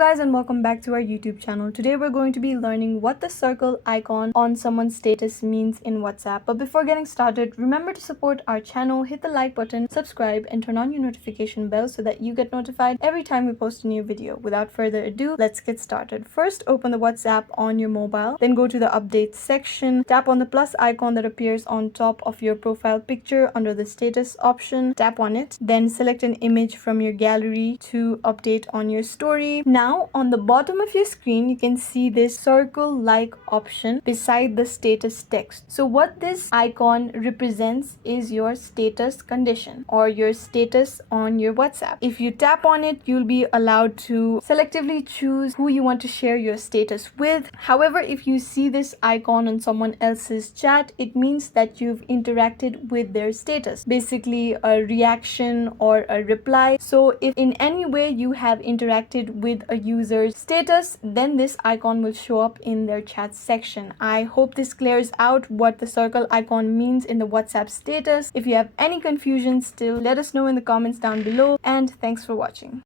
guys, and welcome back to our YouTube channel. Today we're going to be learning what the circle icon on someone's status means in WhatsApp. But before getting started, remember to support our channel, hit the like button, subscribe, and turn on your notification bell so that you get notified every time we post a new video. Without further ado, let's get started. First, open the WhatsApp on your mobile, then go to the updates section, tap on the plus icon that appears on top of your profile picture under the status option, tap on it, then select an image from your gallery to update on your story. Now on the bottom of your screen you can see this circle like option beside the status text. So what this icon represents is your status condition or your status on your WhatsApp. If you tap on it, you'll be allowed to selectively choose who you want to share your status with. However, if you see this icon on someone else's chat, it means that you've interacted with their status, basically a reaction or a reply. So if in any way you have interacted with a user's status, then this icon will show up in their chat section. I hope this clears out what the circle icon means in the WhatsApp status. If you have any confusion still, let us know in the comments down below, and thanks for watching.